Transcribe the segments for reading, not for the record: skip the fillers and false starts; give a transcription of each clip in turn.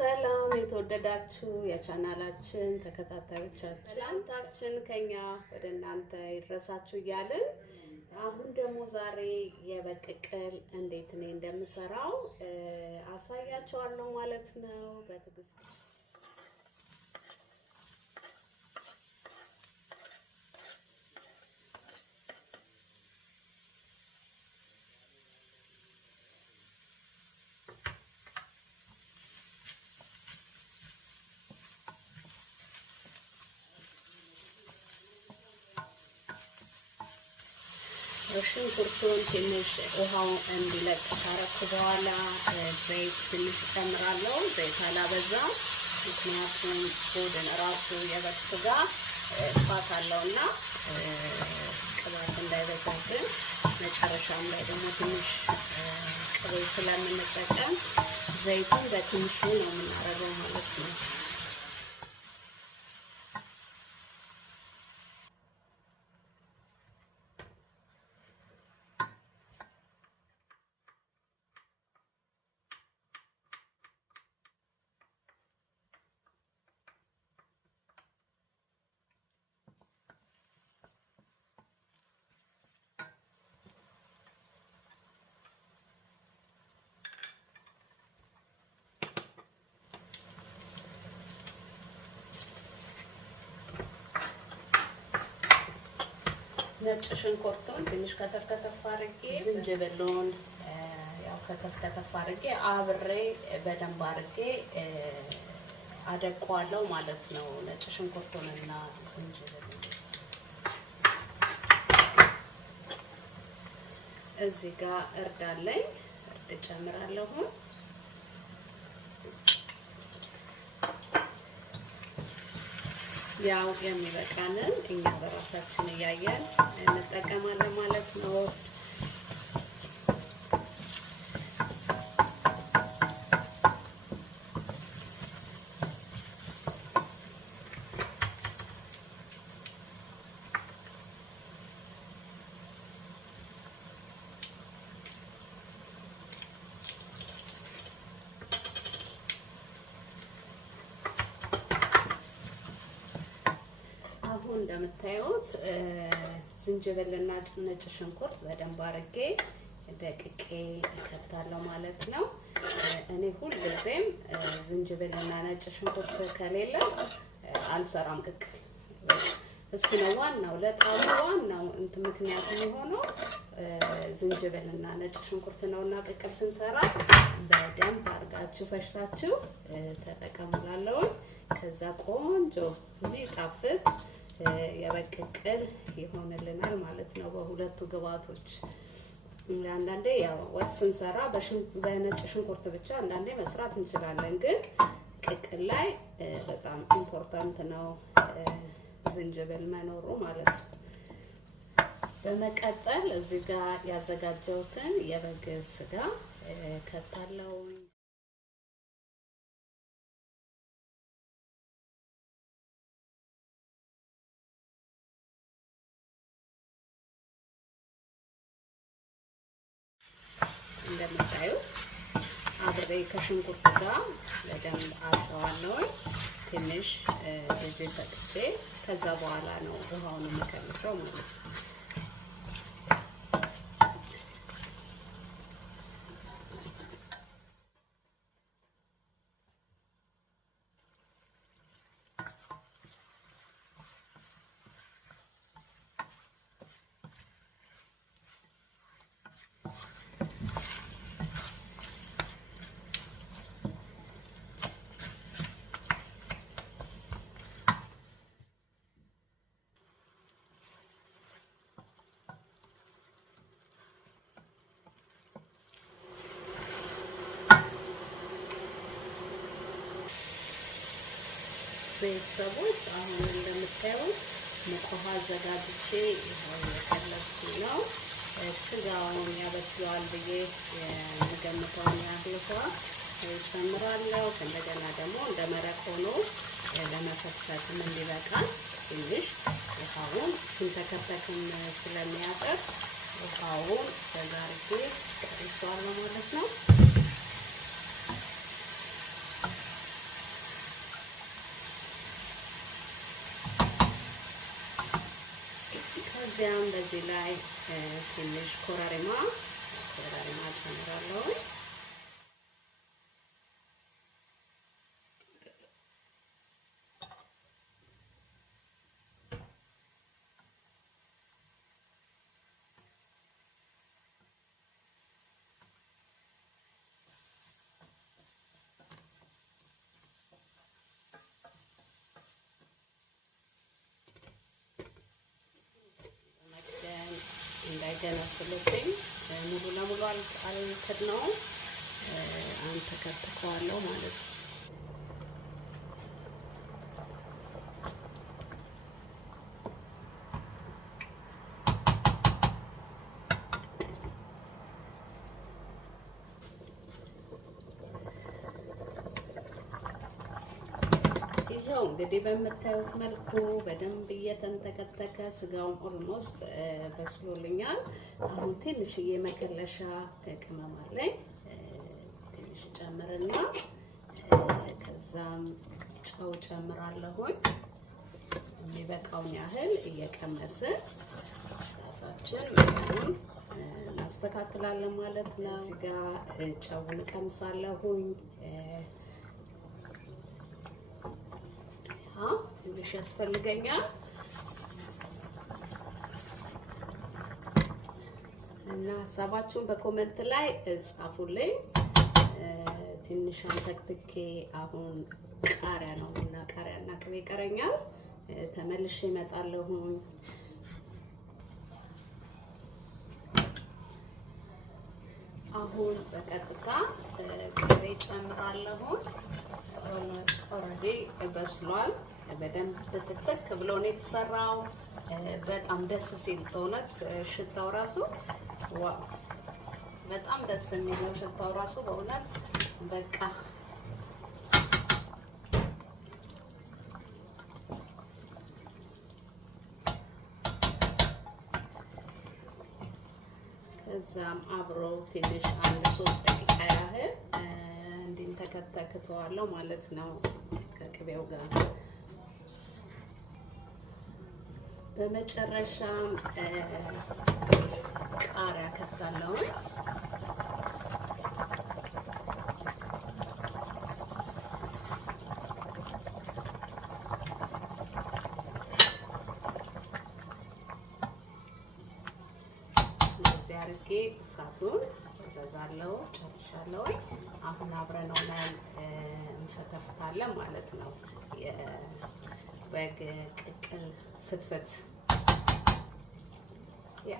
ሰላም የተወደዳችሁ የቻናላችን ተከታታዮቻችን ሰላምታችን ከኛ ወደ እናንተ ይድረሳችሁ እያልን አሁን ደግሞ ዛሬ የበግ ቅቅል እንዴት እኔ እንደምሰራው አሳያችኋለሁ ማለት ነው። በትዕግስት ሽንኩርቱን ትንሽ ውሃው እንዲለቅ ካረኩ በኋላ ዘይት ትንሽ ጨምራለሁ። ዘይት አላበዛም፣ ምክንያቱም ሆድን ራሱ የበግ ስጋ ፋት አለውና ቅባት እንዳይበዛብን። መጨረሻም ላይ ደግሞ ትንሽ ቅቤ ስለምንጠቀም ዘይቱን በትንሹ ነው የምናደርገው ማለት ነው። ነጭ ሽንኩርቱን ትንሽ ከተፍ አድርጌ ዝንጅብሉን ያው ከተፍ አድርጌ አብሬ በደንብ አድርጌ አደቀዋለሁ ማለት ነው። ነጭ ሽንኩርቱንና ዝንጅብሉን እዚህ ጋር እርድ አለኝ፣ እርድ ጨምራለሁ። ያው የሚበቃንን እኛ በራሳችን እያየን እንጠቀማለን ማለት ነው። እንደምታዩት ዝንጅብልና ነጭ ሽንኩርት በደንብ አድርጌ ደቅቄ እከታለሁ ማለት ነው። እኔ ሁልጊዜም ዝንጅብልና ነጭ ሽንኩርት ከሌለ አልሰራም ቅቅል። እሱ ነው ዋናው ለጣሙ ዋናው ምክንያት የሚሆነው ዝንጅብልና ነጭ ሽንኩርት ነውና ቅቅል ስንሰራ በደንብ አድርጋችሁ ፈሽታችሁ ተጠቀሙላለሁ። ከዛ ቆንጆ ጣፍጥ የበግ ቅቅል ይሆንልናል ማለት ነው። በሁለቱ ግብአቶች አንዳንዴ ያው ወጥ ስንሰራ በነጭ ሽንኩርት ብቻ አንዳንዴ መስራት እንችላለን፣ ግን ቅቅል ላይ በጣም ኢምፖርታንት ነው ዝንጅብል መኖሩ ማለት ነው። በመቀጠል እዚህ ጋር ያዘጋጀሁትን የበግ ስጋ ከታለው እንደምታዩት አብሬ ከሽንኩርቱ ጋር በደንብ አጥዋለሁ። ትንሽ ጊዜ ሰጥቼ ከዛ በኋላ ነው ውሃውን የምከልሰው ማለት ነው። ቤተሰቦች አሁን እንደምታዩት ሙቅ ውሃ አዘጋጅቼ የከለስኩ ነው። ስጋውን ያበስለዋል ብዬ የምገምተውን ያህል ውሃ ጨምራለሁ። እንደገና ደግሞ እንደ መረቅ ሆኖ ለመፈትፈትም እንዲበቃል ትንሽ ውሃውን ስንተከተክም ስለሚያጠር ውሃውን በዛ አድርጌ እሷለሁ ማለት ነው። ከዚያም በዚህ ላይ ትንሽ ኮረሪማ ጨምራለሁ። እንዳይገነፍልብኝ ሙሉ ለሙሉ አልከድነውም፣ አንተከትከዋለሁ ማለት ነው። ይሄው እንግዲህ በምታዩት መልኩ በደንብ እየተንተከተከ ስጋውን ኦልሞስት በስሎልኛል። አሁን ትንሽዬ መከለሻ ቅመም አለኝ፣ ትንሽ ጨምርና ከዛም ጨው ጨምራለሁኝ። የሚበቃውን ያህል እየቀመስን ራሳችን መጠኑን እናስተካክላለን ማለት ነው። እዚህ ጋር ጨውን ቀምሳለሁኝ። ትንሽ ያስፈልገኛል እና ሀሳባችሁን በኮሜንት ላይ ጻፉልኝ። ትንሽ አንተክትኬ አሁን ቃሪያና ቅቤ ይቀረኛል። ተመልሼ እመጣለሁኝ። አሁን በቀጥታ ቅቤ ጨምራለሁ። ኦልሬዲ በስሏል። በደንብ ትክትክ ብሎ ነው የተሰራው። በጣም ደስ ሲል በእውነት ሽታው ራሱ ዋው፣ በጣም ደስ የሚል ነው ሽታው ራሱ በእውነት በቃ ከዛም አብሮ ትንሽ 1-3 ደቂቃ ያህል እንዲንተከተክተዋለሁ ማለት ነው ከቅቤው ጋር። በመጨረሻም ቃሪያ ከታለው። እንደዚህ አድርጌ እሳቱን አዘጋለሁ። ጨርሻለሁ። አሁን አብረን ሆነን እንፈተፍታለን ማለት ነው። የበግ ቅቅል ፍትፍት ያ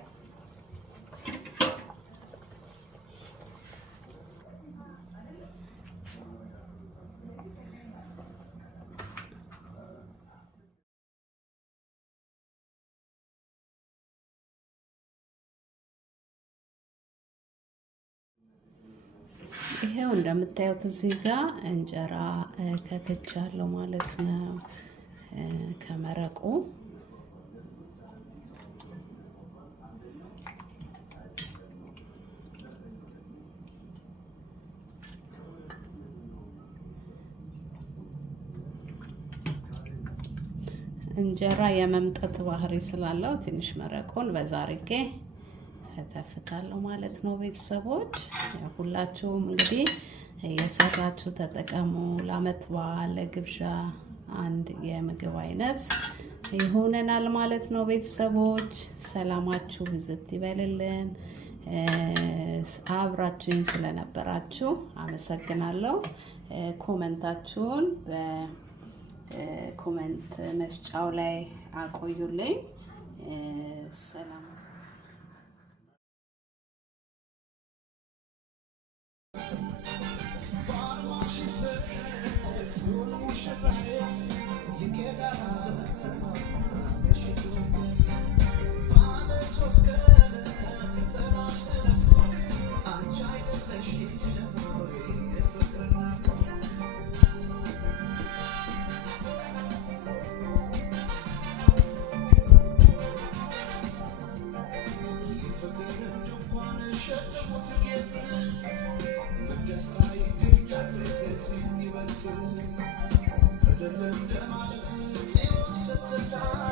ይሄው እንደምታዩት እዚህ ጋር እንጀራ ከትቻለሁ ማለት ነው ከመረቁ። እንጀራ የመምጠጥ ባህሪ ስላለው ትንሽ መረቁን በዛ አድርጌ ከተፍታለሁ ማለት ነው። ቤተሰቦች ሁላችሁም እንግዲህ የሰራችሁ ተጠቀሙ። ለዓመት በዓል ለግብዣ አንድ የምግብ አይነት ይሆነናል ማለት ነው። ቤተሰቦች ሰላማችሁ ብዝት ይበልልን። አብራችሁኝ ስለነበራችሁ አመሰግናለሁ። ኮሜንታችሁን በኮሜንት መስጫው ላይ አቆዩልኝ። ሰላም I